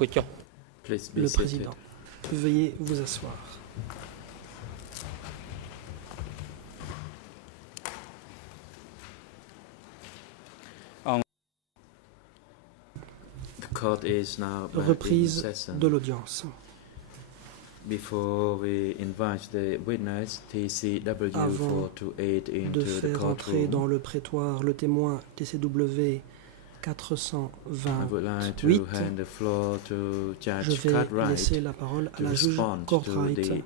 Le président. Veuillez vous asseoir. Reprise de l'audience. Avant de faire entrer dans le prétoire le témoin TCW 428, je vais laisser la parole à la juge Cartwright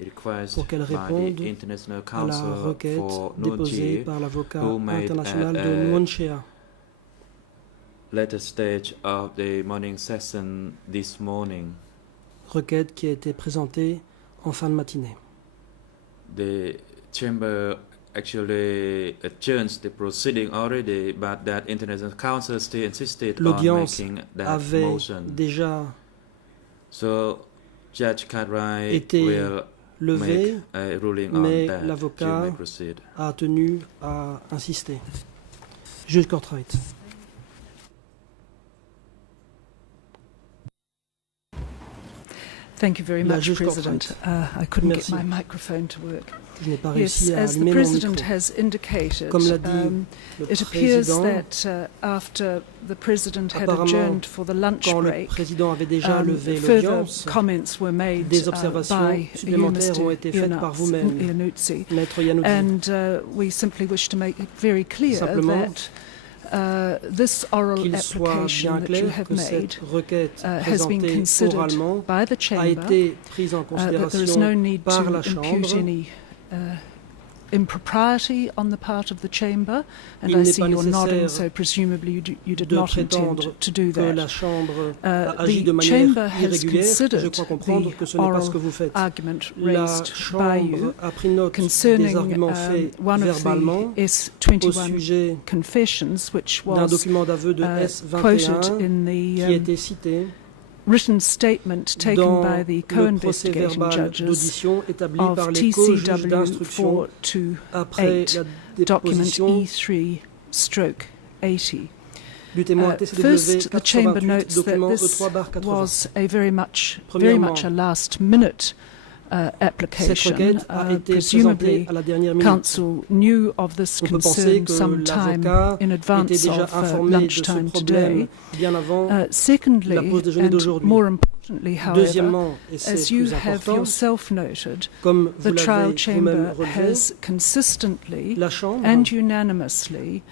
pour qu'elle réponde à la requête déposée par l'avocat international de Munshea. Later stage of the morning session this morning. Requête qui a été présentée en fin de matinée. The chamber actually adjourned the proceeding already, but that International Council still insisted on making that motion. Déjà so Judge Cartwright été will levé, make a ruling mais on that. l'avocat a tenu à insister. Juge Cartwright. Thank you very much, President. I couldn't get my microphone to work. Je n'ai pas Yes, réussi à as the allumer mon President micro. has indicated, Comme l'a dit le it appears président, that after the President had apparemment, adjourned for the lunch quand le break, président avait déjà levé further l'audience, comments were made des observations by supplémentaires ont été faites par vous-même, Iannuzzi. Maître Iannuzzi. And we simply wish to make it very clear Simplement, that this oral qu'il soit application bien that you clair have que made cette requête has been présentée considered oralement by the a Chamber, été prise en that there is no considération need par la to impute Chambre. any impropriety on the part of the Chamber, and Il I n'est see pas you're nodding, nécessaire so presumably you did de not prétendre intend to do que la that. Chambre a agi de The manière Chamber has irrégulière. Je considered crois comprendre que ce n'est pas ce que vous the faites. argument La raised by you Chambre a pris note des concerning arguments faits one of verbalement the au S21 sujet confessions, which d'un was document d'aveu de quoted S21 in qui a the été cité written statement taken dans by the le procès co-investigating verbal judges d'audition établi of par les co-juges TCW d'instruction après 428, la document déposition E3/80. du témoin TCW First, the Chamber 428, notes that document this E3/80. was a very much Premièrement, a last-minute cette application. requête a été Presumably, présentée à la dernière minute. Council knew of this On peut penser concern que sometime l'avocat in était advance déjà of informé de ce lunchtime problème today. bien avant Secondly, la pause déjeuner and d'aujourd'hui. more importantly, however, Deuxièmement, et c'est as you plus have important, yourself noted, comme vous the trial l'avez chamber vous-même relevé, has consistently la Chambre, and unanimously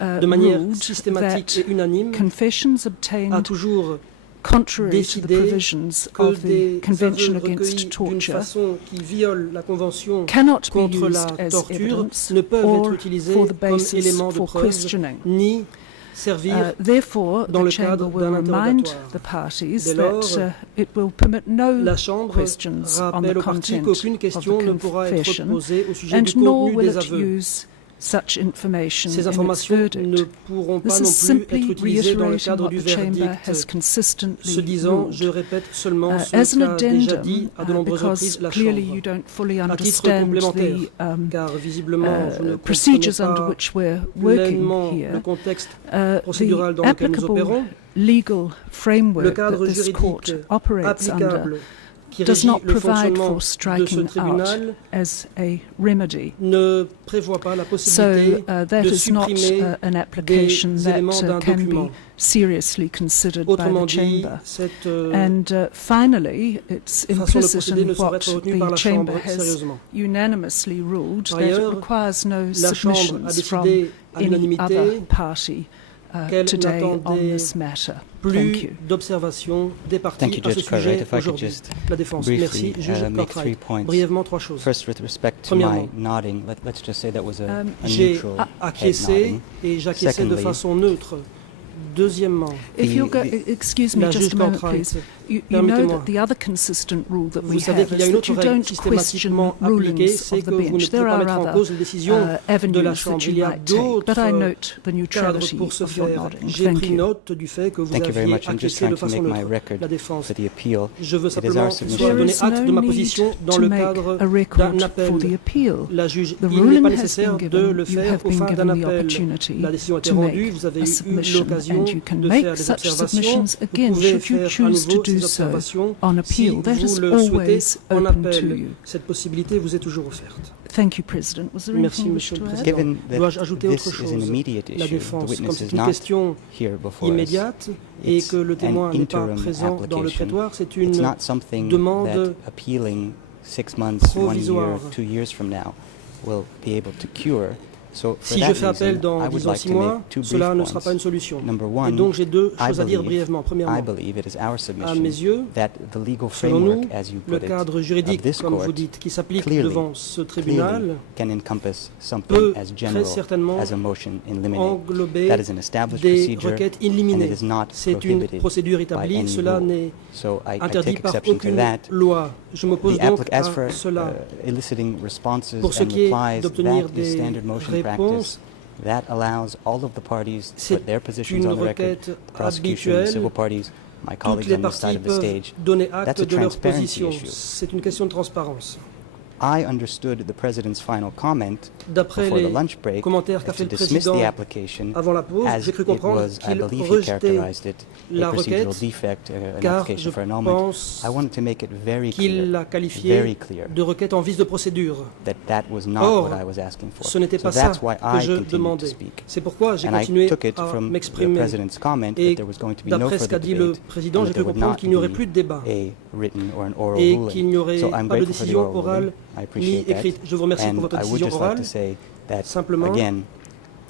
de manière ruled systématique that et unanime, confessions a obtained toujours contrary to the décidé provisions que of the des Convention aveux recueillis Against d'une Torture façon qui viole la Convention cannot be contre la used as torture evidence ne peuvent or être utilisés for the comme basis éléments de for preuve questioning. ni servir Therefore, dans the le Chamber cadre will d'un remind interrogatoire. the parties Dès lors, that it will permit no la Chambre questions on rappelle the aux parties content qu'aucune of question the ne pourra être confession, posée au sujet and du nor contenu will des it aveux. use such information Ces in its informations verdict. ne pourront pas This non is plus simply être utilisées dans le reiterating cadre what du the Chamber has verdict. consistently Ce disant, ruled. je répète seulement ce As an qu'a déjà addendum, dit à de nombreuses because reprises la clearly you Chambre. don't fully À titre understand complémentaire, the car visiblement je ne procedures comprenais under pas which we're working pleinement le here, contexte the procédural dans lequel nous applicable opérons. legal Le framework that cadre this court juridique operates under applicable qui does régit not le provide fonctionnement for de ce striking out tribunal as a remedy. ne prévoit pas la So possibilité that de is not supprimer an application des that éléments d'un can document. be seriously considered by Autrement the dit, Chamber. cette And finally, it's façon de implicit procéder in ne saurait what être retenue par the la Chamber Chambre has sérieusement. unanimously ruled Par that it ailleurs, requires no la Chambre a submissions from décidé à any other l'unanimité party qu'elle today on n'attendait this matter. Thank plus you. d'observations des parties Thank you, à ce Judge Cartwright. sujet If I could aujourd'hui. just La défense. briefly Merci, juge make 3 Cartwright. points. Brièvement, 3 choses. First, with respect to Premièrement, my nodding, let's just say that was a j'ai neutral head acquiescé nodding. et j'acquiesçais de Secondly, façon neutre. Deuxièmement, If you'll go, excuse me la just juge a moment, Cartwright, please. You know permettez-moi. that the other consistent rule that we Vous savez have qu'il y a is une that autre you règle don't question systématiquement appliquée, rulings c'est of que the vous ne bench. pouvez There pas are mettre en other cause une décision de la avenues Chambre. that Il you y a might take, but I d'autres note the cadres neutrality pour ce of your faire. nodding. J'ai Thank pris you. note du fait que vous Thank you very aviez much. I'm just acquiescé de trying to façon make my neutre. record La défense. for the appeal. Je veux It is simplement our qu'il soit submission. There donné is acte de no ma need position dans to le make cadre a record d'un appel. for the appeal. La juge, The il n'est ruling pas has nécessaire been de given. le You faire have au been fin d'un given the appel. opportunity La décision a été to rendue, make vous avez a eu submission, l'occasion and you can de make faire des such observations. submissions Vous again pouvez should you faire à choose to nouveau do do so on si appeal. That vous is le souhaitez always en open to appel. you. Cette possibilité vous est toujours offerte. Thank you, President. Was there Merci, anything you Monsieur wished le to add? Président. Dois-je ajouter autre chose? La défense, comme c'est une question immédiate et que le témoin n'est pas présent dans le prétoire, c'est une demande provisoire. Si je fais appel dans, disons, 6 mois, cela ne sera pas une solution. Et donc j'ai deux choses à dire brièvement. Premièrement, à mes yeux, selon nous, le cadre juridique, comme vous dites, qui s'applique devant ce tribunal peut très certainement englober des requêtes illimitées. C'est une procédure établie, cela n'est interdit par aucune loi. Je m'oppose donc à cela. Pour ce qui est d'obtenir des réponses, c'est une requête habituelle. Toutes les parties peuvent donner acte de leur position. C'est une question de transparence. D'après les commentaires qu'a fait le président avant la pause, j'ai cru comprendre qu'il rejetait la requête car je pense qu'il l'a qualifiée de requête en vice de procédure. Or, ce n'était pas ça que je demandais. C'est pourquoi j'ai continué à m'exprimer. Et d'après ce qu'a dit le président, j'ai cru comprendre qu'il n'y aurait plus de débat et qu'il n'y aurait pas de décision orale ni écrite. Je vous remercie pour votre décision orale. Simplement, une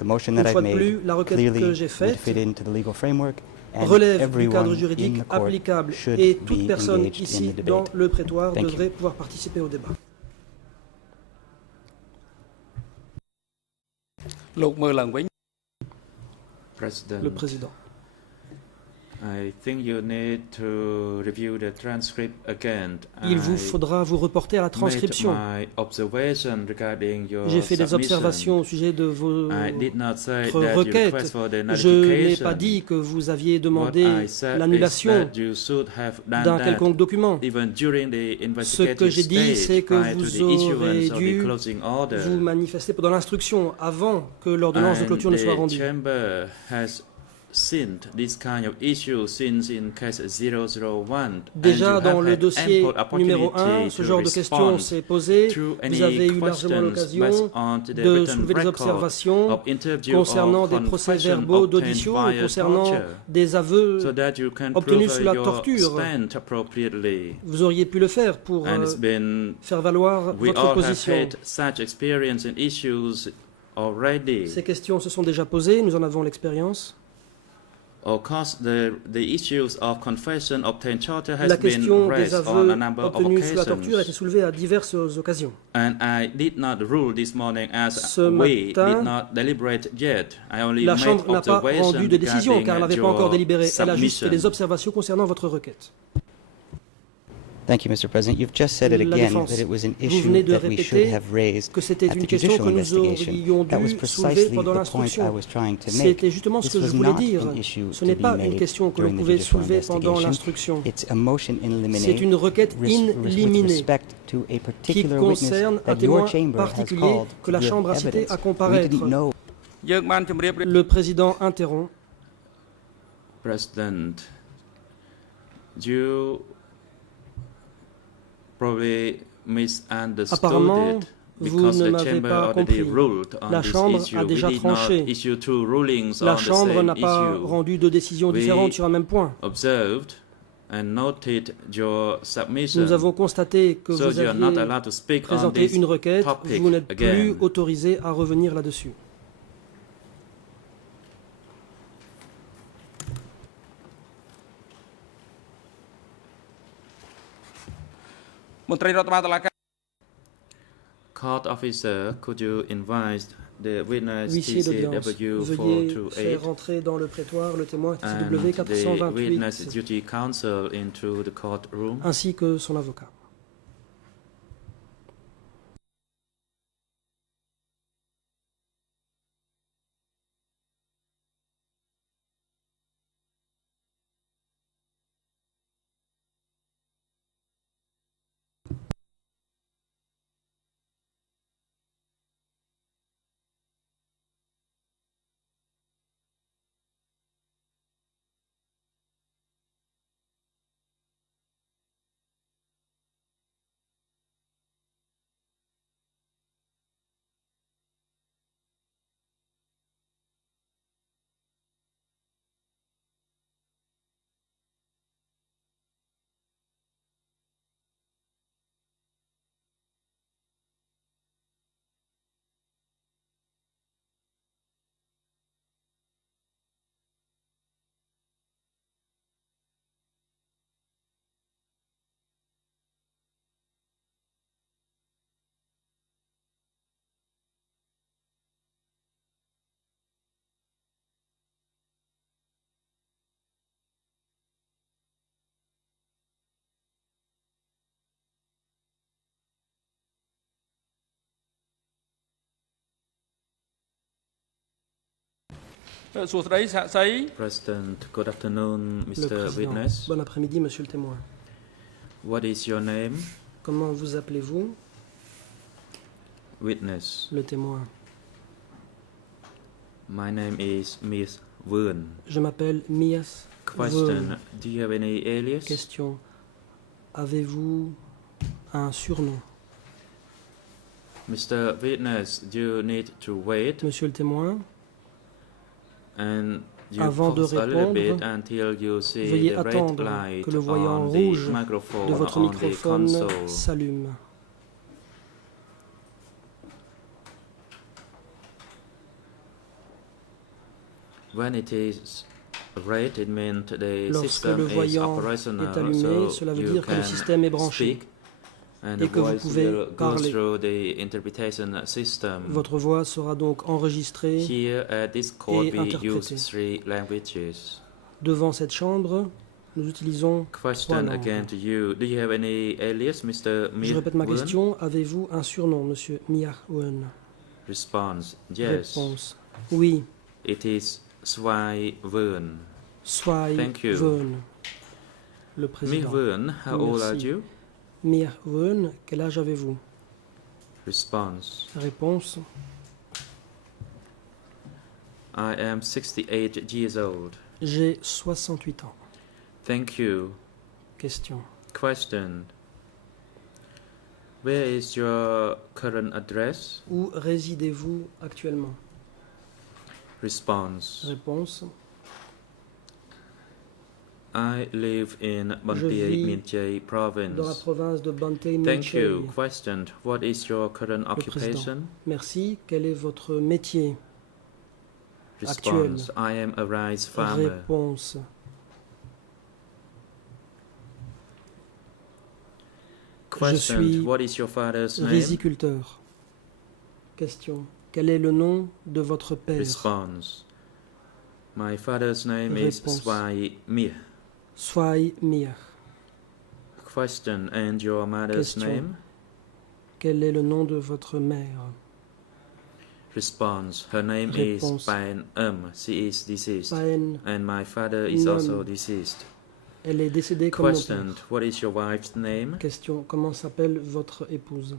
fois de plus, la requête que j'ai faite relève du cadre juridique applicable et toute personne ici dans le prétoire devrait pouvoir participer au débat. Le président. Il vous faudra vous reporter à la transcription. J'ai fait des observations au sujet de votre requête. Je n'ai pas dit que vous aviez demandé l'annulation d'un quelconque document. Ce que j'ai dit, c'est que vous aurez dû vous manifester pendant l'instruction avant que l'ordonnance de clôture ne soit rendue. Déjà dans le dossier numéro 1, ce genre de questions s'est posé. Vous avez eu largement l'occasion de soulever des observations concernant des procès-verbaux d'audition et concernant des aveux obtenus sous la torture. Vous auriez pu le faire pour faire valoir votre position. Ces questions se sont déjà posées, nous en avons l'expérience. La question des aveux obtenus sous la torture a été soulevée à diverses occasions. Ce matin, la Chambre n'a pas rendu de décision car elle n'avait pas encore délibéré. Elle a juste fait des observations concernant votre requête. Thank you, Mr. President. You've just said it again that it was an issue that we should have raised at the judicial investigation. That was precisely the point I was trying to make. C'était justement ce que je voulais dire. Ce n'est pas une question que l'on pouvait soulever pendant l'instruction. C'est une requête illimitée qui concerne un témoin particulier que la Chambre a cité à comparaître. Le président interrompt. Apparemment, vous ne m'avez pas compris. La Chambre a déjà tranché. La Chambre n'a pas rendu de décision différente sur un même point. Nous avons constaté que vous aviez présenté une requête. Vous n'êtes plus autorisé à revenir là-dessus. Court officer, could you invite the witness Huissier d'audience, veuillez faire rentrer dans le prétoire le témoin TCW 428 ainsi que son avocat. President, good afternoon, Mr. Witness. Bon après-midi, monsieur le témoin. What is your name? Comment vous appelez-vous? Witness. Le témoin. My name is Miss Vern. Je m'appelle Mias. Question. Do you have any alias? Question. Avez-vous un surnom? Mr. Witness, you need to wait. Monsieur le témoin. And you avant de répondre, veuillez the attendre que le voyant rouge de votre microphone s'allume. When it is red, it means the lorsque system le voyant is est allumé, cela veut dire que le système est branché et que vous pouvez parler. Votre voix sera donc enregistrée et interprétée. Devant cette chambre, nous utilisons trois langues. Je répète ma question. Avez-vous un surnom, Monsieur Miahouen? Réponse. Oui. It is Swai Vern. Swai Vern. Le président. Vern, how old are you? Miahouen, quel âge avez-vous? Response. Réponse. I am 68 years old. J'ai 68 ans. Thank you. Question. Question. Where is your current address? Où résidez-vous actuellement? Response. Réponse. I live in Banteay Meanchey province. Dans la province de Banteay Meanchey. Thank you. Question. What is your current occupation? Merci. Quel est votre métier Response. actuel? I am a rice farmer. Réponse. Question. Je suis What is your father's name? riziculteur. Question. Quel est le nom de votre père? Response. My father's name is Swai Mir. Swai Mir. Question. And your mother's Question. name? Quel est le nom de votre mère? Response. Her name Réponse. is Paen She is deceased. Paen And my father is also deceased. Elle est décédée comme mon Question. père. What is your wife's name? Question. Comment s'appelle votre épouse?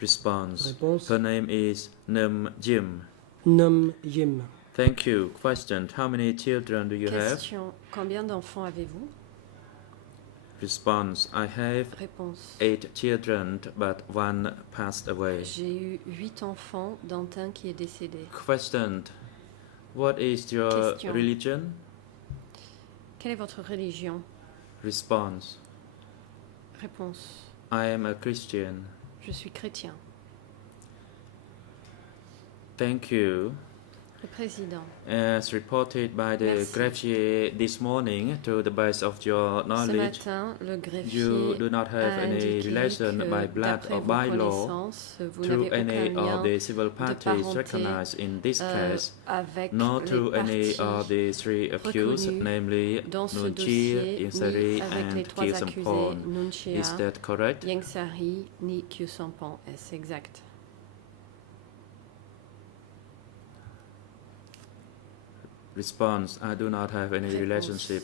Response. Réponse. Her name is Num Jim. Num Yim. Thank you. Question. How many children do you Question. Combien d'enfants avez-vous? have? Response. I have Réponse. 8 children, but one passed away. J'ai eu 8 enfants, dont un qui est décédé. Question. What is your Question. religion? Quelle est votre religion? Response. Réponse. I am a Christian. Je suis chrétien. Thank you. Le président. As reported by the Merci. greffier this morning, to the best of your Ce knowledge, matin, le greffier you do not have a any indiqué relation que, by blood d'après or vos by law connaissances, vous through n'avez any aucun of lien the civil parties parenté, recognized in this case, avec nor les through any parties of the three accused, reconnus namely dans ce Nuon dossier, Chea, Ieng Sary, ni avec les and trois Khieu accusés, Samphan. Nuon Is Chea, that correct? Ieng Sary, ni Khieu Samphan. Est-ce exact? Response. I do not have any Réponse. relationship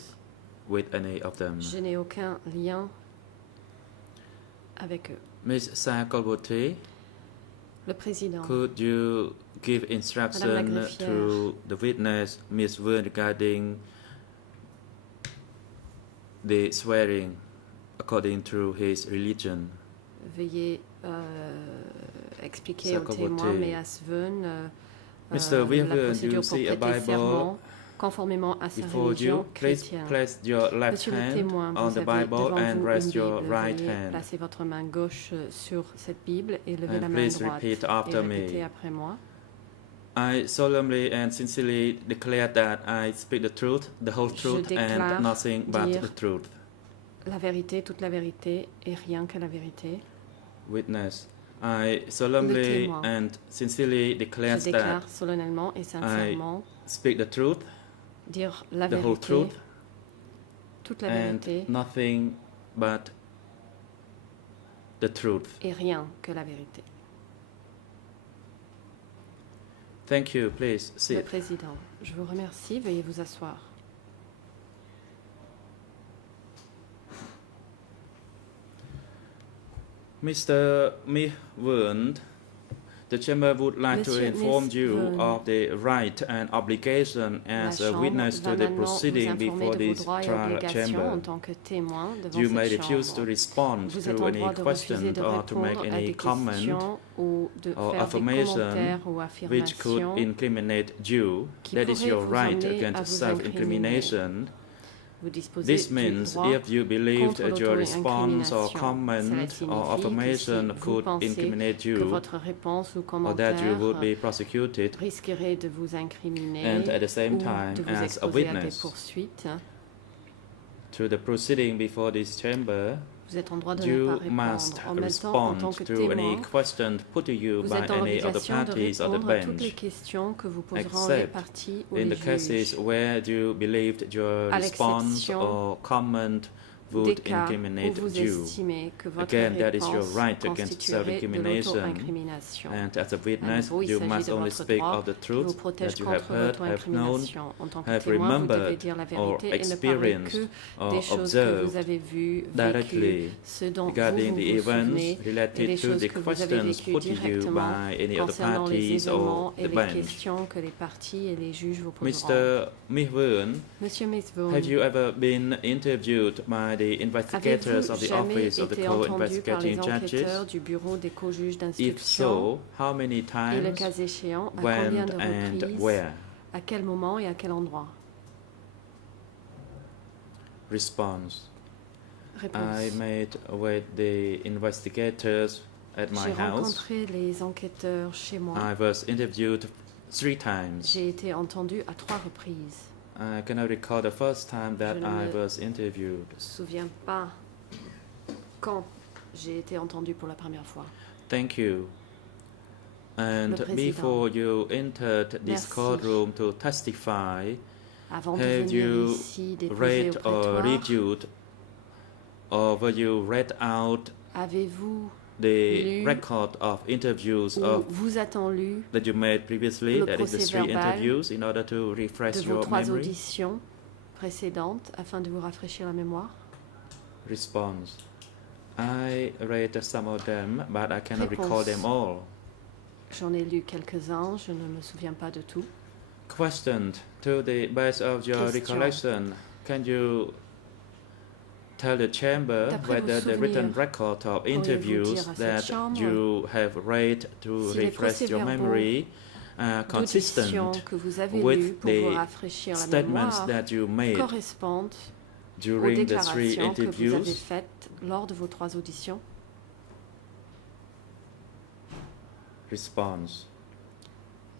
with any of them. Je n'ai aucun lien avec eux. Ms. Sakolbote, Le président. could you give instruction greffière. to the witness, Ms. Vern, regarding the swearing according to his religion? Veuillez expliquer au Sakolbote. témoin Meas Veun Mr. la Wilhelm, do you procédure pour see a prêter Bible serment conformément à sa before religion you? Please chrétienne. place your left Monsieur le hand témoin, on vous the avez Bible devant and vous rest une your Bible. right Veuillez hand. placer votre main gauche sur cette Bible et lever And la main please droite. repeat after et me. répétez après moi. I solemnly and sincerely declare that I speak the truth, the whole Je truth, déclare and nothing but dire the truth. La vérité, toute la vérité et rien que la vérité. Witness. I solemnly témoin. and sincerely declare Je that déclare solennellement et sincèrement speak the truth, dire la the whole vérité, truth, toute la and vérité nothing but the truth. et rien que la vérité. Thank you. Please sit. Le Président, je vous remercie. Veuillez vous asseoir. Mr. Mihwund, the Chamber would like to inform you of the right and obligation as a witness to the proceeding before this trial chamber. You may refuse to respond to any question or to make any comment or affirmation which could incriminate you. That is your right against self-incrimination. This means if you believe that your response or comment or affirmation could incriminate you, or that you would be prosecuted, and at the same time as a witness to the proceeding before this chamber, you must respond to any question put to you by any of the parties or the bench, except in the cases where you believed your response or comment would incriminate you. Again, that is your right against self-incrimination. And as a witness, you must only speak of the truth that you have heard, have known, have remembered, or experienced, or observed directly regarding the events related to the questions put to you by any of the parties or the bench. Mr. Mihwund, have you ever been interviewed by the investigators of the Office of the Co-Investigating Judges? If so, how many times, when and where? À quel moment et à quel endroit? Response. I met with the investigators at my house. J'ai rencontré les enquêteurs chez moi. I was interviewed 3 times. J'ai été entendu à 3 reprises. I cannot recall the first time that I was interviewed. Je ne me souviens pas quand j'ai été entendu pour la première fois. Thank you. And before you entered this courtroom to testify, have you read or reviewed, or were you read out the record of interviews that you made previously, that is the 3 interviews, in order to refresh your memory? Auditions précédentes afin de vous rafraîchir la mémoire? Response. I read some of them, but I cannot recall them all. J'en ai lu quelques-uns, je ne me souviens pas de tout. Question. To the best of your recollection, can you tell the chamber whether the written record of interviews that you have read to refresh your memory are consistent with the statements that you made during the 3 interviews? Lors de vos 3 auditions? Response.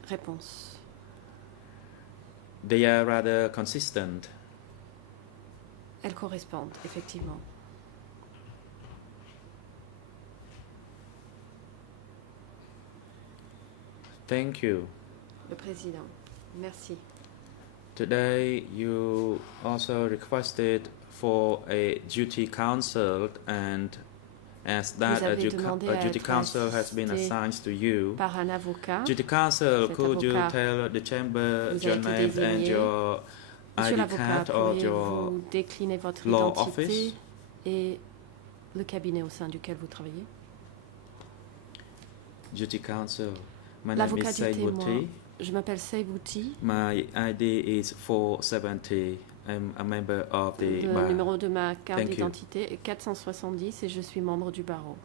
Réponse. They are rather consistent. Elles correspondent, effectivement. Thank you. Le Président, merci. Today you also requested for a duty counsel, and as that a duty counsel has been assigned to you, duty counsel, could you tell the chamber your name and your ID card or your law office? Et le cabinet au sein duquel vous travaillez? Duty counsel, my name is Saibuti. Je m'appelle Saibuti. My ID is 470. I'm a member of the bar. Le numéro de ma carte d'identité est 470 et je suis membre du barreau.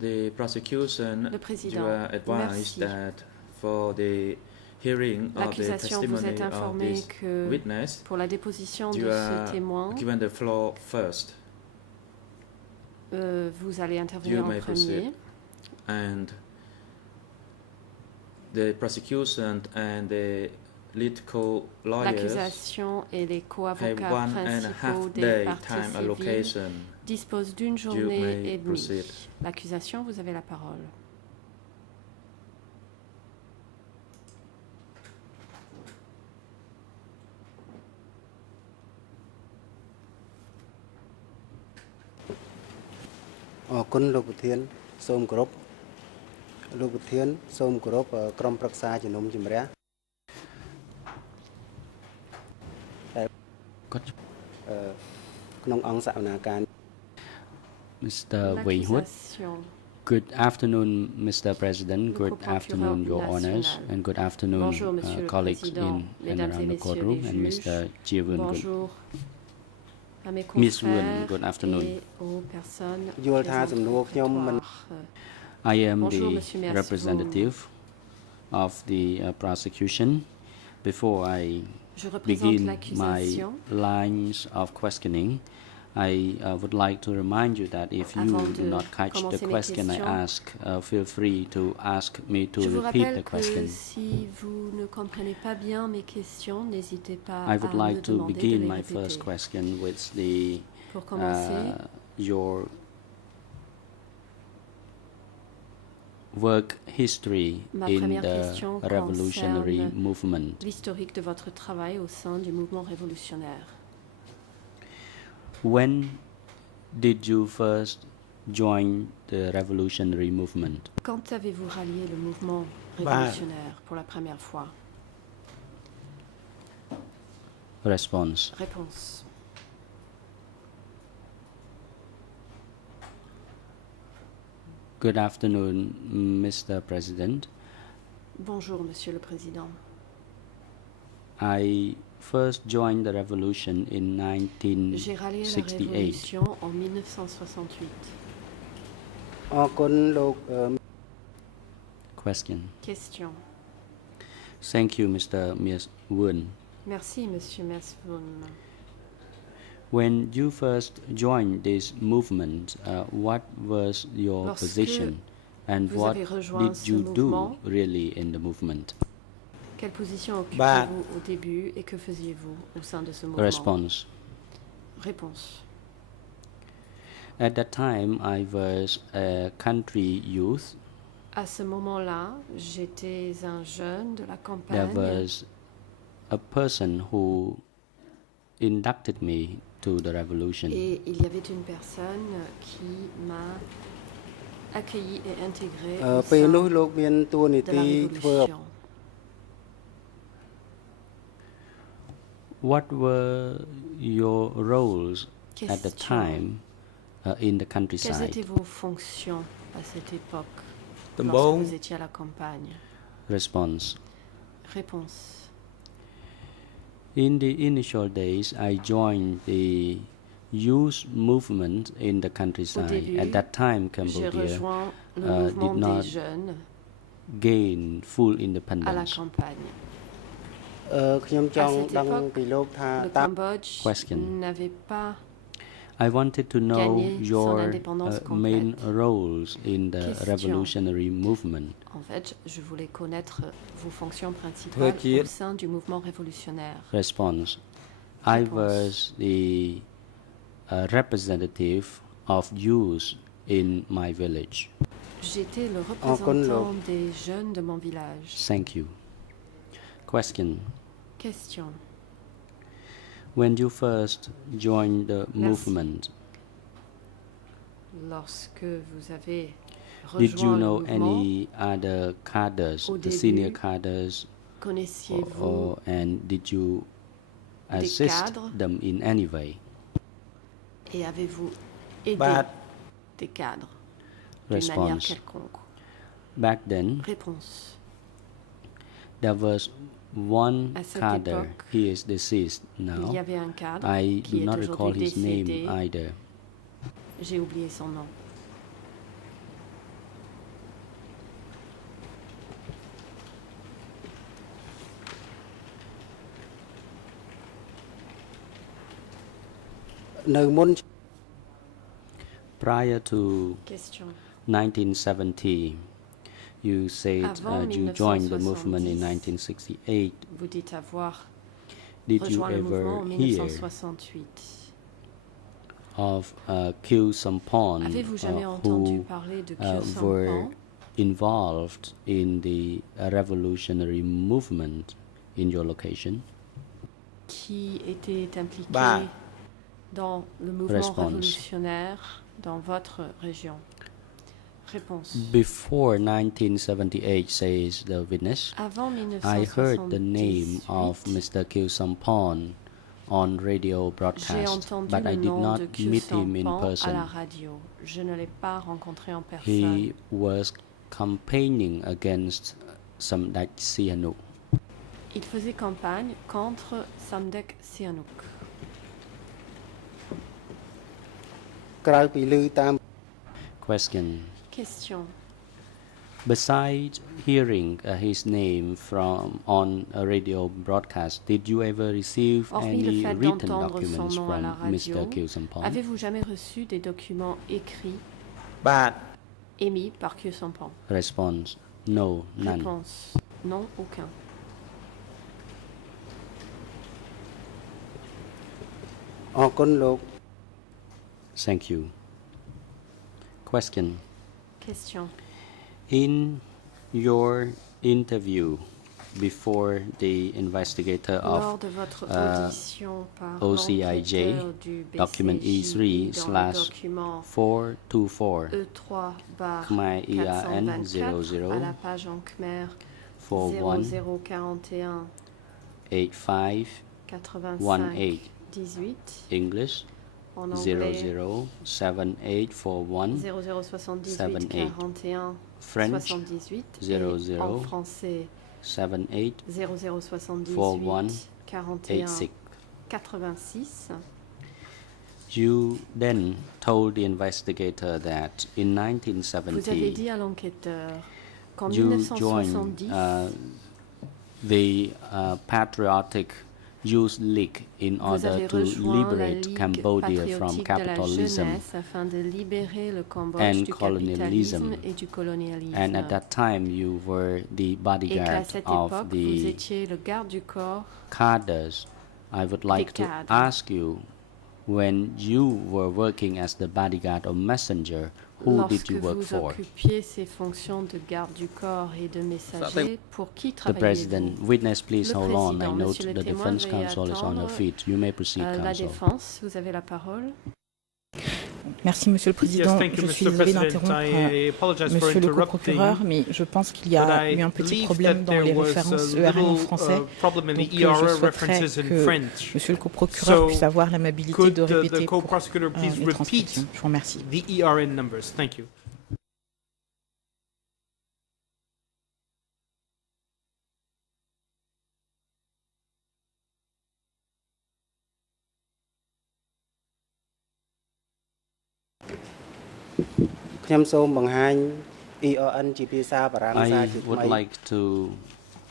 The prosecution, you are advised that for the hearing of the testimony of this witness, pour la déposition de you ce témoin, given the floor first. Vous allez intervenir en premier. And the prosecution and the lead co-lawyers l'accusation et les co-avocats principaux des parties civiles disposent d'une journée et demie. L'accusation, vous avez la parole. លោកប្រធានសូមគោរពក្រុមប្រឹក្សាជំនុំជម្រះក្នុងអង្គសវនាការ Mr. Wayhood. Good afternoon, Mr. President. Good afternoon, Your Honors, and good afternoon, colleagues in and around the courtroom, and Mr. Jiwon. Miss Won, good afternoon. I am the representative of the prosecution. Before I begin my lines of questioning, I would like to remind you that if you do not catch the question I ask, feel free to ask me to repeat the question. I would like to begin my first question with your work history in the revolutionary movement. L'historique de votre travail au sein du mouvement révolutionnaire. When did you first join the revolutionary movement? Quand avez-vous rallié le mouvement révolutionnaire pour la première fois? Response. Réponse. Good afternoon, Mr. President. Bonjour, Monsieur le Président. I first joined the revolution in 1968. J'ai rallié la révolution en 1968. Question. Question. Thank you, Mr. Won. Merci, Monsieur Won. When you first joined this movement, what was your position and what did you do really in the movement? Quelle position occupez-vous au début et que faisiez-vous au sein de ce mouvement? Response. Réponse. At that time, I was a country youth. À ce moment-là, j'étais un jeune de la campagne. There was a person who inducted me to the revolution. Et il y avait une personne qui m'a accueilli et intégré au sein de la révolution. What were your roles at the time in the countryside? Quelles étaient vos fonctions à cette époque lorsque vous étiez à la campagne? Response. Réponse. In the initial days, I joined the youth movement in the countryside. Début, at that time, Cambodia did not gain full independence. À la campagne. À cette époque, le Cambodge n'avait pas I wanted to know your main complète. roles in the Question. revolutionary movement. En fait, je voulais connaître vos fonctions principales au sein du mouvement révolutionnaire. Response. I was the representative of youth in my village. J'étais le représentant des jeunes de mon village. Thank you. Question. Question. When you first joined the movement, lorsque vous avez rejoint did you know le mouvement, any other cadres, the senior cadres, and did you assist them in any way? Et avez-vous aidé des cadres d'une manière quelconque? Back then, Réponse. there was one cadre. He is deceased now. Il y avait un cadre I qui do est not recall aujourd'hui his décédé. name either. J'ai oublié son nom. Prior to 1970, you said you joined the movement in 1968. Vous dites avoir Did you ever hear of Khieu Samphan who were involved in the revolutionary movement in your location? Qui était impliqué dans le mouvement révolutionnaire dans votre région? Réponse. Before 1978, says the witness, I heard the name of Mr. Khieu Samphan on radio broadcast, but I did not meet him in person. Je ne l'ai pas rencontré en personne. He was campaigning against Samdech Sihanouk. Il faisait campagne contre Samdech Sihanouk. Question. Question. Besides hearing his name on a radio broadcast, did you ever receive any written documents from Mr. Khieu Samphan? Avez-vous jamais reçu des documents écrits émis par Khieu Samphan? Response. No, none. Réponse. Non, aucun. Thank you. Question. Question. In your interview before the investigator of OCIJ, document E3/424, Khmer ERN 00418518, English 007841 78, French 0078 41 86. You then told the investigator that in 1970 you joined the Patriotic Youth League in order to liberate Cambodia from capitalism and colonialism. And at that time, you were the bodyguard of the cadres. I would like to ask you, when you were working as the bodyguard or messenger, who did you work for? The President. Witness, please hold on. I note the defense counsel is on her feet. You may proceed, counsel. Merci, Monsieur le Président. Je suis désolé d'interrompre Monsieur le co-procureur, mais je pense qu'il y a eu un petit problème dans les références ERN en français. Donc, je souhaiterais que Monsieur le co-procureur puisse avoir l'amabilité de répéter pour les transcriptions. Je vous remercie. I would like to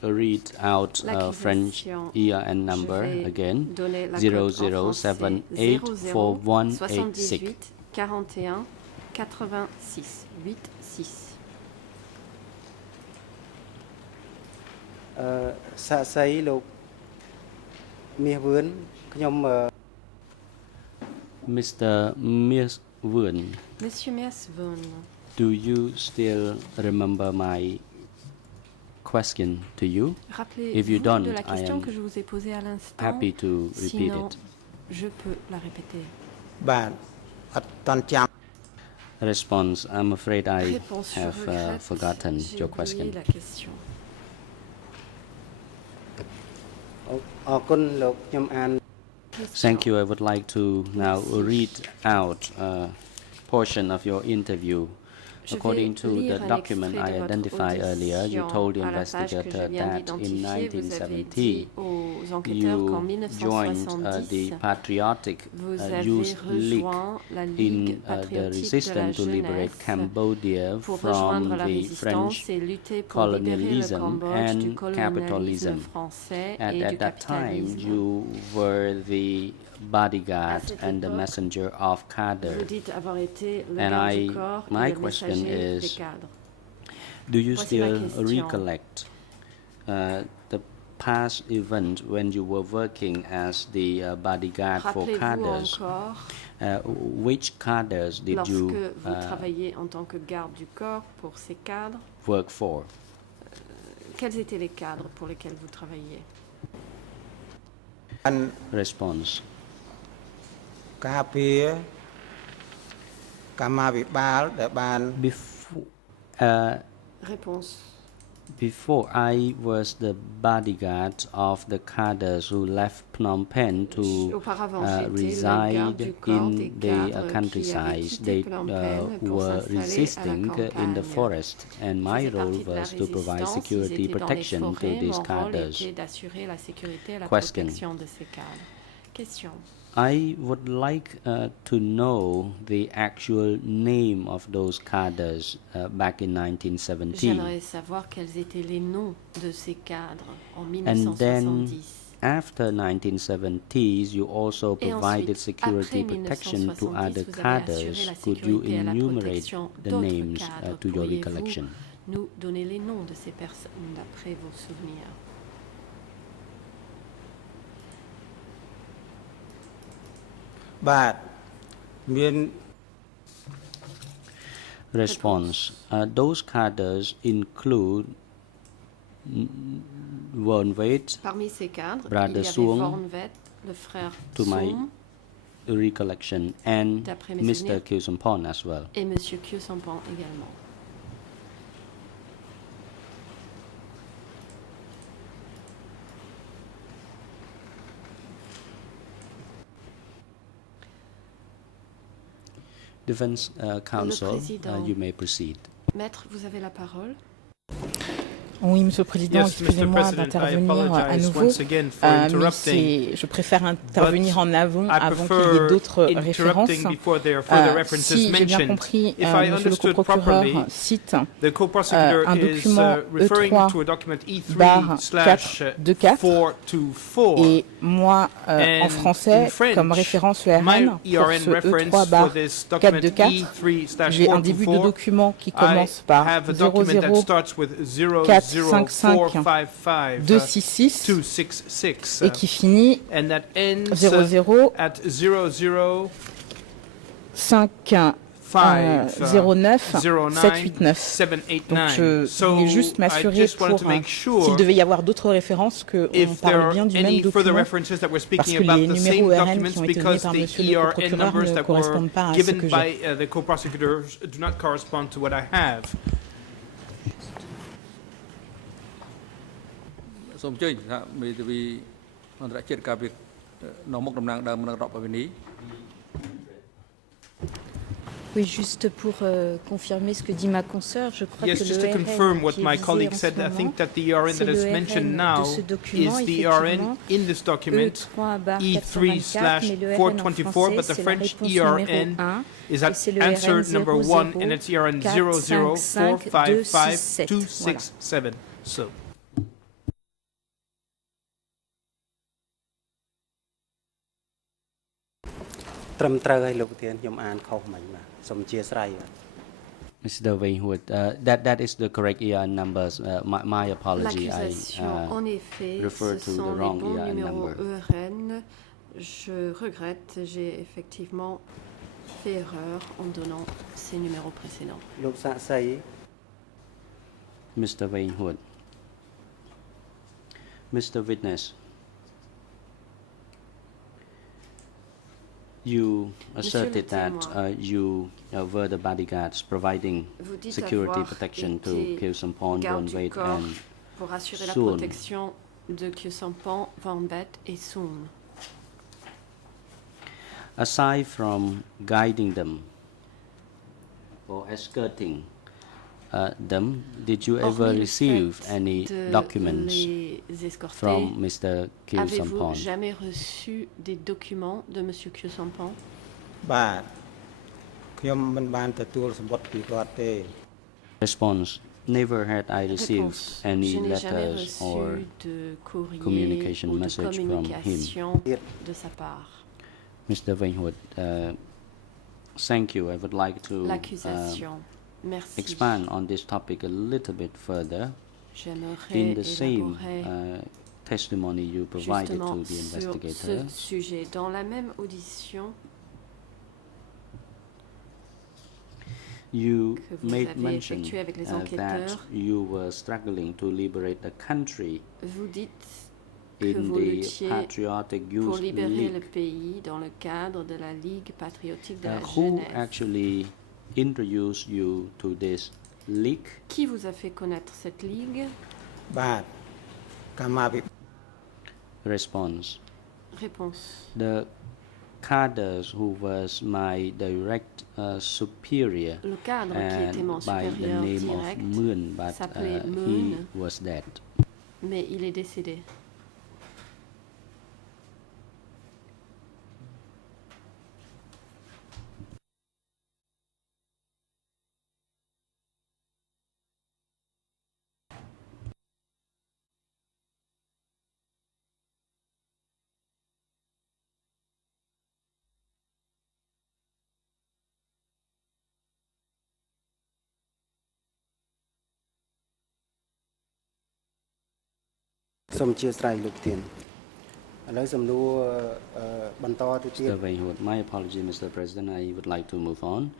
read out a French ERN number again, 00784186. 41 86 86. Mr. Mieswoon, Monsieur Mieswoon, do you still remember my question to you? If you don't, I am happy to repeat it. Je peux la répéter. Response. I'm afraid I have forgotten your question. Thank you. I would like to now read out a portion of your interview. According to the document I identified earlier, you told the investigator that in 1970 you joined the Patriotic Youth League in the resistance to liberate Cambodia from the French colonialism and capitalism. And at that time, you were the bodyguard and the messenger of cadre. And my question is, do you still recollect the past event when you were working as the bodyguard for cadres? Which cadres did you work for? Quels étaient les cadres pour lesquels vous travailliez? Response. Réponse. Before, I was the bodyguard of the cadres who left Phnom Penh to reside in the countryside. They were resisting in the forest, and my role was to provide security protection to these cadres. Question. I would like to know the actual name of those cadres back in 1970. J'aimerais savoir quels étaient les noms de ces cadres en 1970. And then after 1970s, you also provided security protection to other cadres. Could you enumerate the names to your recollection? Nous donner les noms de ces personnes d'après vos souvenirs. Response. Those cadres include Vonvet, Parmi ces cadres, Brother il y avait Suong, Vornvet, le frère to my Suong, recollection, and d'après mes Mr. souvenirs, Khieu Samphan as well. et Monsieur Khieu Samphan également. Defense Counsel, you may proceed. Maître, vous avez la parole. Oui, Monsieur le Président, excusez-moi d'intervenir à nouveau, mais je préfère intervenir en avant qu'il y ait d'autres références. Si j'ai bien compris, Monsieur le coprocureur cite un document E3/424 et moi, en français, comme référence ERN, pour ce E3/424, j'ai un début de document qui commence par 00455 266 et qui finit 00 509 789. Donc je voulais juste m'assurer pour s'il devait y avoir d'autres références qu'on parle bien du même document, parce que les numéros RN qui ont été donnés par Monsieur le coprocureur ne correspondent pas à ce que j'ai. សូមអញ្ជើញសហមេធាវីអន្តរជាតិការពារនៅមុខតំណាងដើមរដ្ឋបវេនី Oui, juste pour confirmer ce que dit ma consoeur, je crois yes, que just le to confirm what my colleague said, I think that the ERN that is mentioned now is the ERN in this document, E3/424, but the French ERN is at answer number 1, and it's ERN 00455-267. So. Mr. Wainwood, that is the correct ERN numbers. My apology, I referred to the wrong ERN number. Je regrette, j'ai effectivement fait erreur en donnant ces numéros précédents. Mr. Wainwood. Mr. Witness. You asserted that you were the bodyguards providing security protection to Khieu Samphan, Vonvet, and pour assurer la protection de Khieu Samphan, Vonvet et Suong. Aside from guiding them or escorting them, did you ever receive any documents from Mr. Khieu Samphan? Avez-vous jamais reçu des documents de Monsieur Khieu Samphan? Response: Never had I received any letters or communication message from him. De sa part. Mr. Wainwood, thank you. I would like to expand on this topic a little bit further. In the same testimony you provided to the investigator, sujet, dans la même audition, you made mention that you were struggling to liberate the country in the Patriotic Youth League. Le pays dans le cadre de la Ligue patriotique de la Who actually introduced you to this league? Qui vous a fait connaître cette ligue? Response. Réponse. The cadre who was my direct superior, le cadre qui était mon supérieur direct s'appelait Moon, he was dead. Mais il est décédé. Mr. Weinhood, my apology, Mr. President. I would like to move on.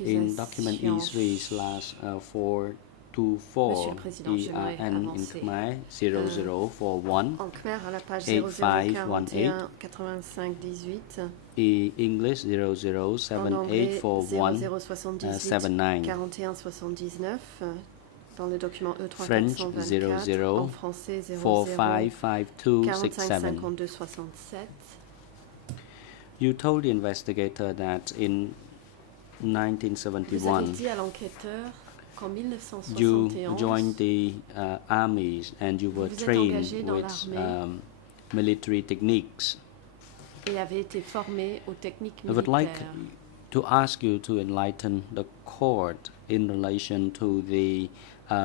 In document E3/424, ERN in Khmer 0041 8518, English 00784179. Dans le document French E324, en français 00455267. You told the investigator that in 1971, vous avez dit à l'enquêteur qu'en 1971, you joined the armies and you were trained with military techniques. Et avez été formé aux techniques militaires. I would like to ask you to enlighten the court in relation to the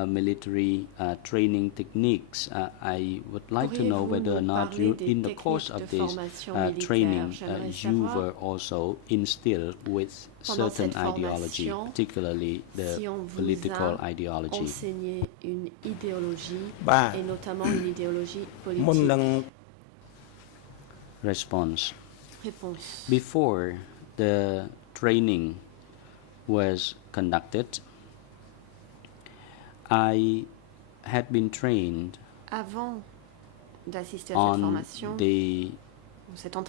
military training techniques. I would like to know whether or not you, in the course of this training, you were also instilled with certain ideology, particularly the political ideology. Une idéologie, et notamment une idéologie politique. Response. Réponse. Before the training was conducted, I had been trained avant d'assister à cette formation, the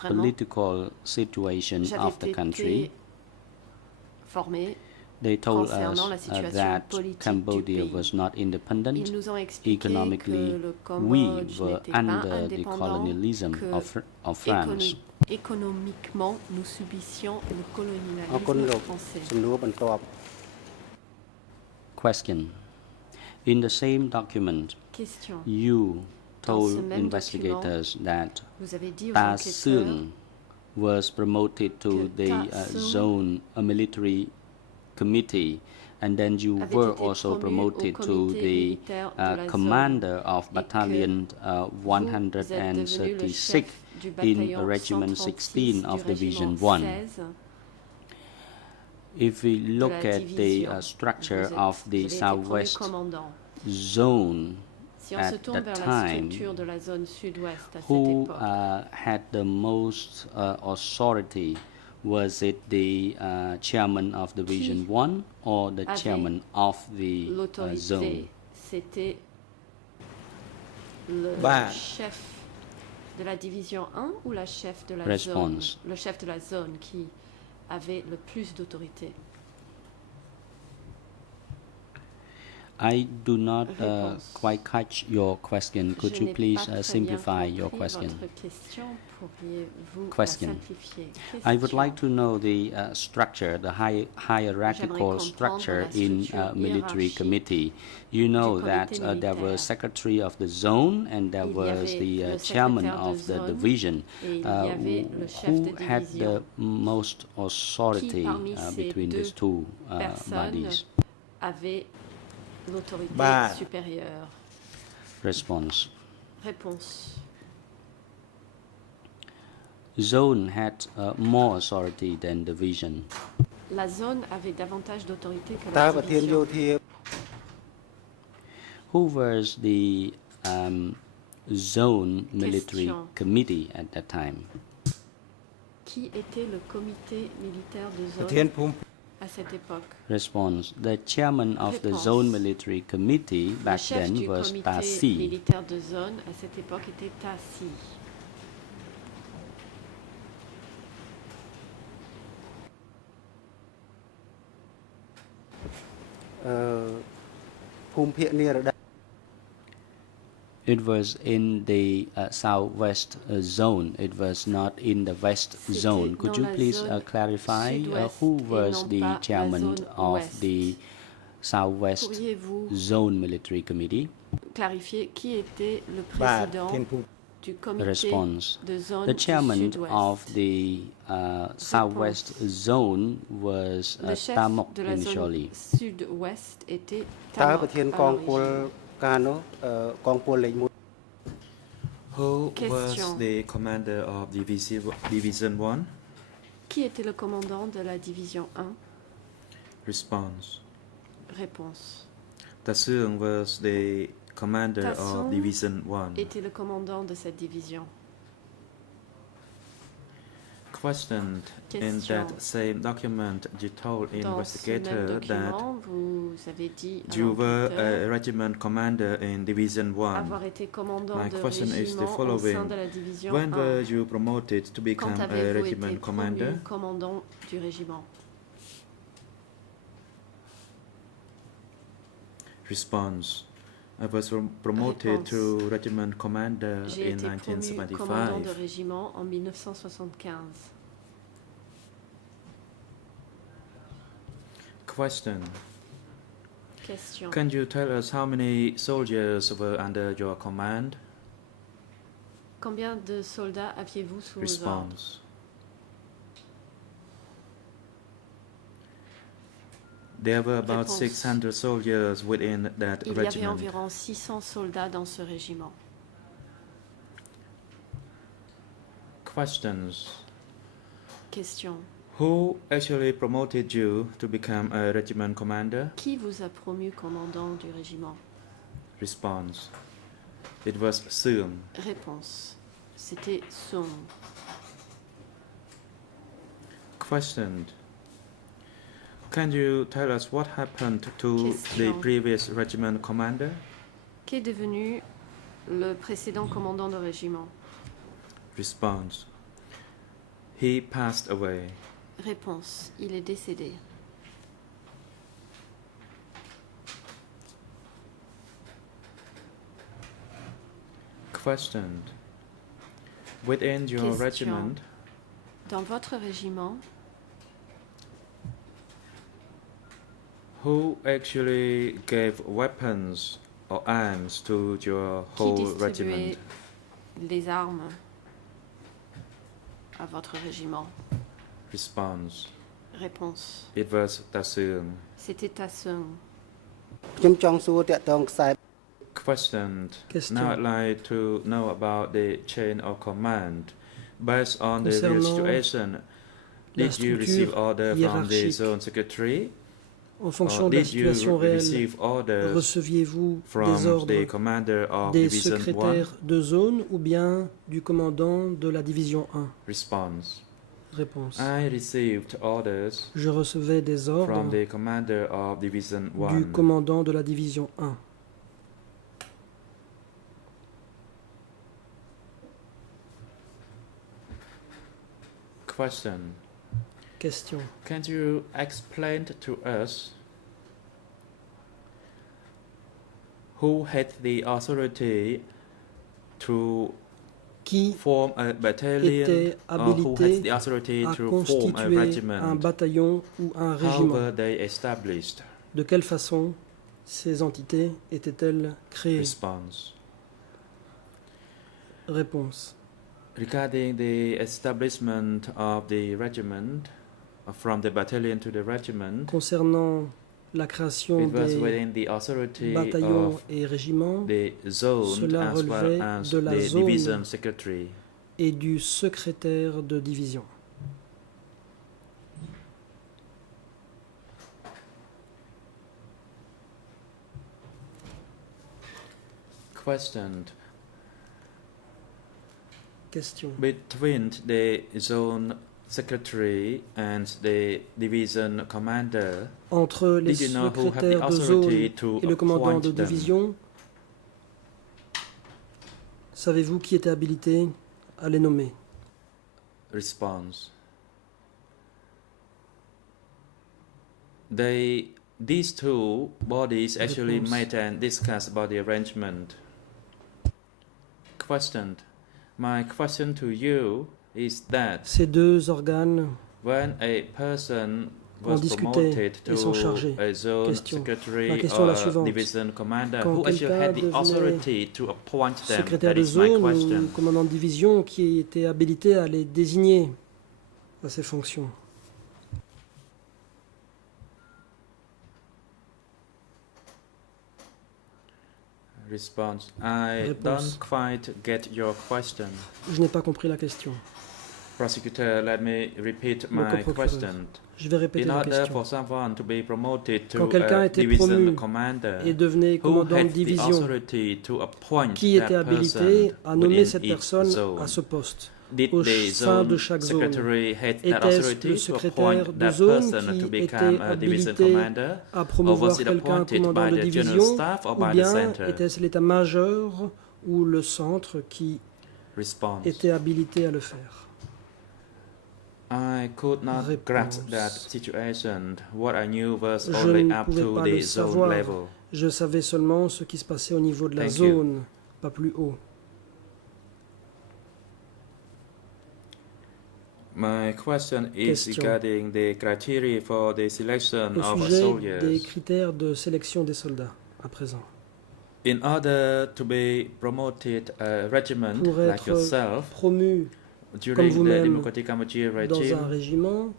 political situation of the country. Formé they told us that Cambodia was not independent. Economically, we were under the colonialism of France. Économiquement, nous subissions le colonialisme français. Question. In the same document, you told investigators that Pa Seung was promoted to the zone military committee, and then you were also promoted to the commander of Battalion 136 in Regiment 16 of Division 1. If we look at the structure of the Southwest zone at that time, who had the most authority? Was it the chairman of Division 1 or the chairman of the zone? C'était le chef de la Division 1 ou la chef de la zone? Le chef de la zone qui avait le plus d'autorité. I do not quite catch your question. Could you please simplify your question? Question. I would like to know the structure, the hierarchical structure in military committee. You know that there was secretary of the zone and there was the chairman of the division. Who had the most authority between these two bodies? L'autorité supérieure. Response. Réponse. Zone had more authority than division. La zone avait davantage d'autorité que la division. Who was the zone military committee at that time? Qui était le comité militaire de zone à cette époque? Response. The chairman of the zone military committee back then was Ta Si. Le chef du comité militaire de zone à cette époque était Ta Si. It was in the southwest zone. It was not in the west zone. Could you please clarify who was the chairman of the southwest zone military committee? Clarifier qui était le président du comité Response. de zone The chairman sud-ouest. of the southwest zone was Tamok de la initially. zone sud-ouest était Tamok à l'origine. Who was the commander of Division 1? Qui était le commandant de la division 1? Response. Réponse. Tasung was the commander of Division 1. Était le commandant de cette division. Questioned in that same document, you told investigator that you were a regiment commander in Division 1. My question is the following. When were you promoted to become a regiment commander? Commandant du régiment. Response. I was promoted to regiment commander in 1975. Commandant de régiment en 1975. Question. Question. Can you tell us how many soldiers were under your command? Combien de soldats aviez-vous sous vos ordres? Response. There were about 600 soldiers within that regiment. Il y avait environ 600 soldats dans ce régiment. Questions. Question. Who actually promoted you to become a regiment commander? Qui vous a promu commandant du régiment? Response. It was Seung. Réponse. C'était Seung. Questioned. Can you tell us what happened to the previous regiment commander? Qu'est devenu le précédent commandant de régiment? Response. He passed away. Réponse. Il est décédé. Questioned. Within your regiment, dans votre régiment, who actually gave weapons or arms to your whole regiment? Les armes à votre régiment. Response. Réponse. It was Tasung. C'était Tasung. Questioned. Now I'd like to know about the chain of command. Based on the real situation, did you receive order from the zone secretary? En fonction de la situation réelle, receviez-vous des ordres des secrétaires de zone ou bien du commandant de la division 1? Response. Réponse. Je recevais des ordres du commandant de la division 1. Question. Can you explain to us who had the authority to form a battalion, or who had the authority to form a regiment? Un bataillon ou un régiment? How were they established? De quelle façon ces entités étaient-elles créées? Response. Réponse. Regarding the establishment of the regiment, from the battalion to the regiment, concernant la création des bataillons et régiments, cela relevait de la zone et du secrétaire de division. Question. Between the zone secretary and the division commander, entre les secrétaires de zone et le commandant de division, savez-vous qui était habilité à les nommer? Response. They these two bodies actually met and discussed about the arrangement. Question. My question to you is that ces deux organes when a person en discutaient et sont chargés. Question. La question est la suivante. Quand quelqu'un devenait secrétaire de zone ou commandant de division qui était habilité à les désigner à ces fonctions. Response. I don't quite get your question. Je n'ai pas compris la question. Prosecutor, let me repeat my question. Je vais répéter la question. For someone to be promoted to quand quelqu'un était promu et devenait commandant de division, qui était habilité à nommer cette personne à ce poste au sein de chaque zone? Était-ce le secrétaire de zone qui était habilité à promouvoir quelqu'un commandant de division, ou bien était-ce l'état-major ou le centre qui était habilité à le faire? I could not grasp that situation. What I knew was only up to the zone level. Je savais seulement ce qui se passait au niveau de la zone, pas plus haut. My question is regarding the criteria for the selection of soldiers. Au sujet des critères de sélection des soldats, à présent. In order to be promoted a regiment pour like yourself, promu comme vous-même dans un régiment,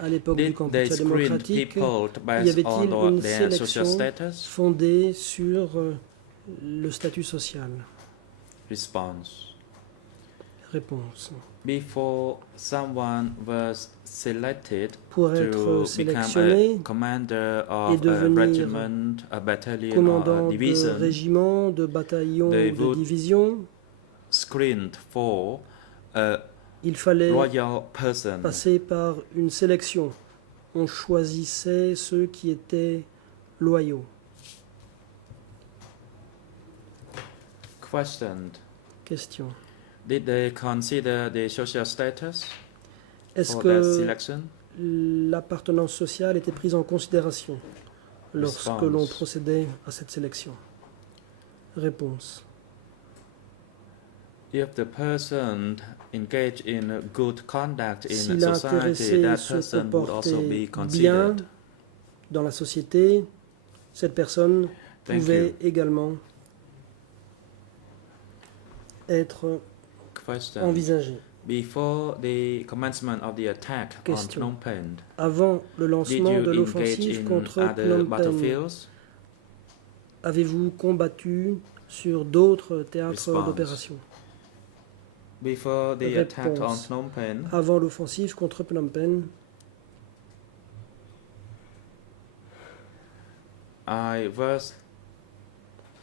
à l'époque du Kampuchea démocratique, y avait-il une sélection fondée sur le statut social? Réponse. Before someone was selected pour être sélectionné et devenir commandant de régiment, de bataillon, de division, screened for il fallait passer par une sélection. On choisissait ceux qui étaient loyaux. Question. Did they consider the social status Est-ce que l'appartenance sociale était prise en considération lorsque l'on procédait à cette sélection? Réponse. If the person engaged in good conduct in society, that person would also be considered. Bien dans la société, cette personne pouvait également être envisagée. Before the commencement of the attack on Phnom Penh, avant le lancement de l'offensive contre Phnom Penh, avez-vous combattu sur d'autres théâtres d'opération? Before the attack on Phnom Penh, avant l'offensive contre Phnom Penh, I was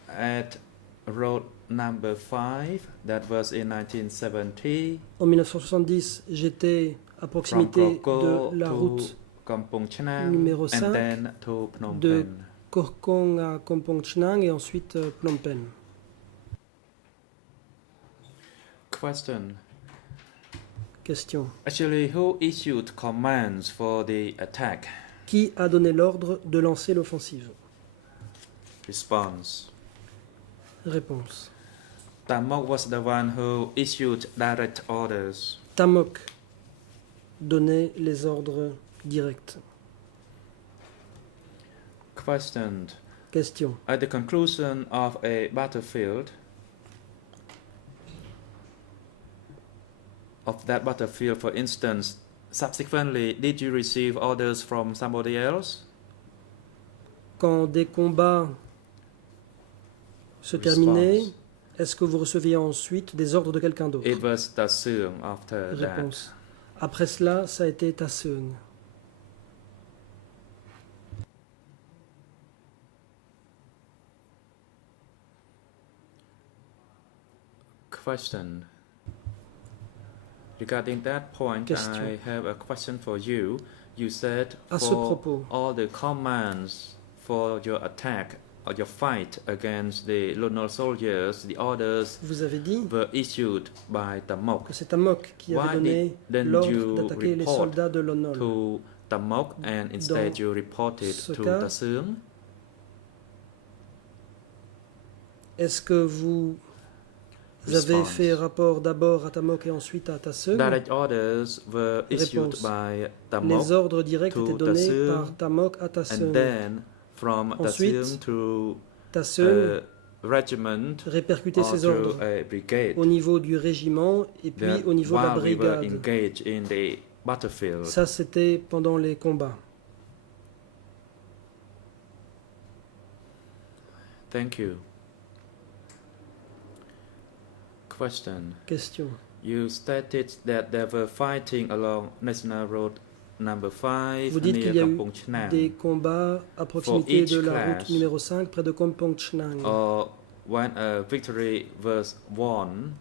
at road number 5, that was in 1970. En 1970, j'étais à proximité de la route numéro 5 de Korkong à Kampong Chnang et ensuite Phnom Penh. Question. Actually, who issued commands for the attack? Qui a donné l'ordre de lancer l'offensive? Response. Réponse. Tamok was the one who issued direct orders. Tamok donnait les ordres directs. Question. At the conclusion of a battlefield, for instance, subsequently, did you receive orders from somebody else? Quand des combats se terminaient, est-ce que vous receviez ensuite des ordres de quelqu'un d'autre? It was Tasung after Réponse. Après cela, ça a été Tasung. Question. Regarding that point, I have a question for you. You said for all the commands for your attack or your fight against the Lon Nol soldiers, the orders were issued by Tamok. Que c'est Tamok qui avait donné l'ordre d'attaquer les soldats de Lon Nol. To Tamok and instead you reported to Taseung? Est-ce que vous avez fait rapport d'abord à Tamok et ensuite à Taseung? Direct orders were issued by Tamok. Les ordres directs étaient donnés par Tamok à Taseung. And then from ensuite, Taseung répercutait ses ordres au niveau du régiment et puis au niveau de la brigade. Ça, c'était pendant les combats. Thank you. Question. You stated that they were fighting along National Road Number 5 Vous dites qu'il y a eu Chnang. des combats à proximité de la route numéro 5 près de Kampong Chnang. Or when a victory was won,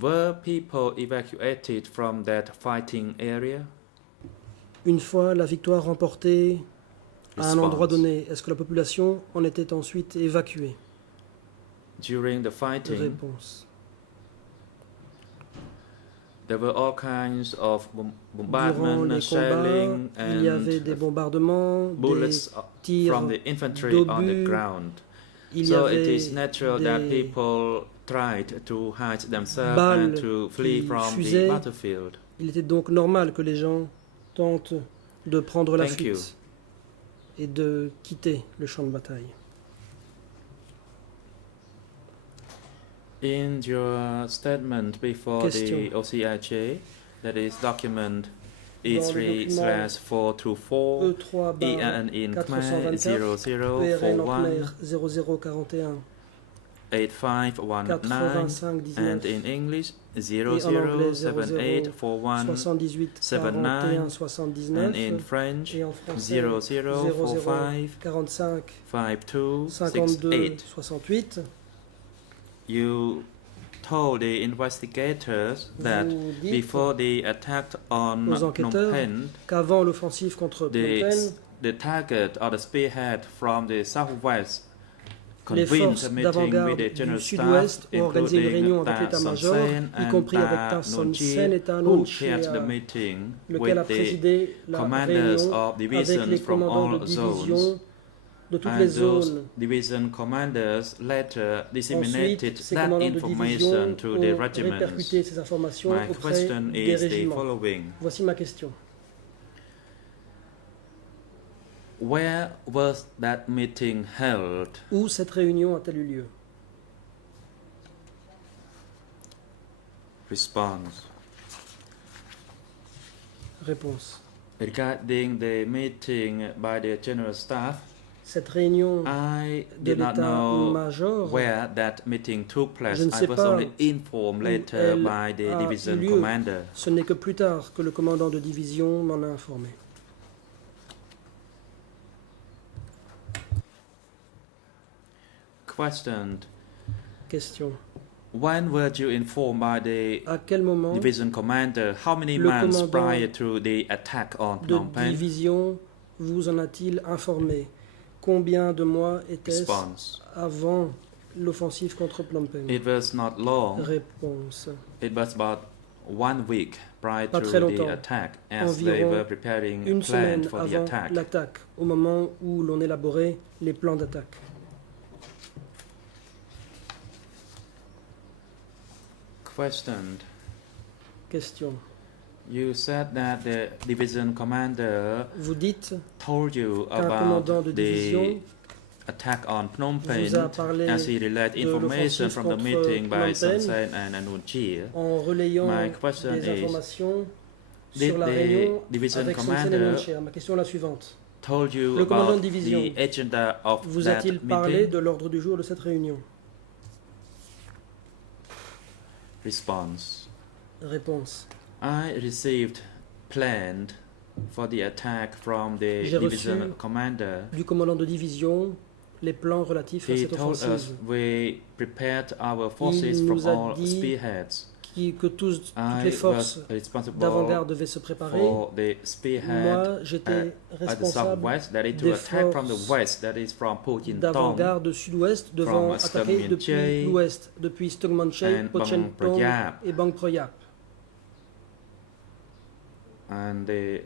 were people evacuated from that fighting area? Une fois la victoire remportée à un endroit donné, est-ce que la population en était ensuite évacuée? During the fighting, réponse. There were all kinds of Durant les shelling, combats, il y avait des bombardements, bullets des tirs from the infantry on the ground. So it is natural that people tried to hide themselves and to flee from the battlefield. Il était donc normal que les gens tentent de prendre la fuite et de quitter le champ de bataille. In your statement before the OCIJ, that is document E3/424, EN in Khmer 0041 8519, and in English 00784178, and in French 00455268. You told the investigators that before the attack on Phnom Penh, qu'avant l'offensive contre Phnom Penh, the target or the spearhead from the southwest les forces d'avant-garde du sud-ouest ont organisé une réunion avec l'état-major, y compris avec Ta Son Sen et Ta Nun Chea, lequel a présidé la réunion avec les commandants de division de toutes les zones. Division commanders later disseminated Ensuite, ces that commandants de information division to the ont regiments. répercuté ces informations My auprès question des is the régiments. following. Voici ma question. Where was that meeting held? Où cette réunion a-t-elle eu lieu? Response. Réponse. Regarding the meeting by the General Staff, cette réunion I de did not know l'état-major, where that meeting took place. je ne sais I was pas only informed later by the division commander. Ce n'est que plus tard que le commandant de division m'en a informé. Question. When were you informed by the à quel moment division commander? How many months prior to the attack on Phnom Penh? De division vous en a-t-il informé? Combien de mois était-ce avant l'offensive contre Phnom Penh? It was not long. Réponse. It was about 1 week prior to the attack, as environ they were preparing une plan semaine for the avant attack. l'attaque, au moment où l'on élaborait les plans d'attaque. Question. You said that the division commander vous dites told you about the attack on Phnom Penh as he relayed information from the meeting by Son Sen and Nun Chea. My question is, did the division commander told you about the agenda of vous that a-t-il parlé meeting? de l'ordre du jour de cette réunion? Response. Réponse. I received planned for the attack from the division commander. Du commandant de division les plans relatifs à cette offensive. Us we prepared our forces from all spearheads. Que toutes les forces d'avant-garde devaient se préparer. Moi, j'étais responsable des forces d'avant-garde sud-ouest devant attaquer depuis l'ouest, depuis Stogmanchai, Pochen Tong et Bang Proyap. And the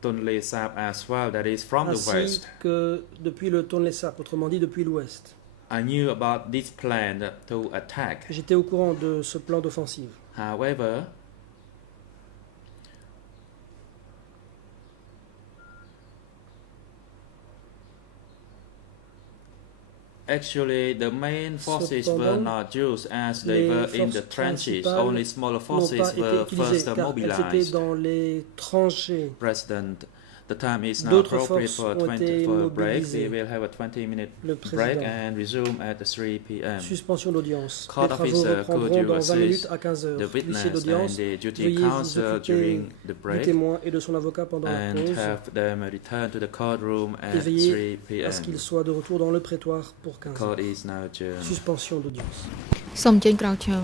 Tonle Sap as well, that is from the west. Que depuis le Tonle Sap, autrement dit depuis l'ouest. I knew about this plan to attack. J'étais au courant de ce plan d'offensive. However, actually, the main forces were not used as they were in the trenches. Only smaller forces were first mobilized. Dans les tranchées. President, the time is now appropriate for a break. We will have a 20-minute break and resume at 3 p.m. Suspension d'audience. Court officer, could you assist the witness and the duty counsel during the break and have them return to the courtroom at 3 p.m. à ce qu'ils soient de retour dans le prétoire pour 15 heures. Court is now adjourned. Suspension d'audience. សូមអញ្ជើញក្រោកឈរ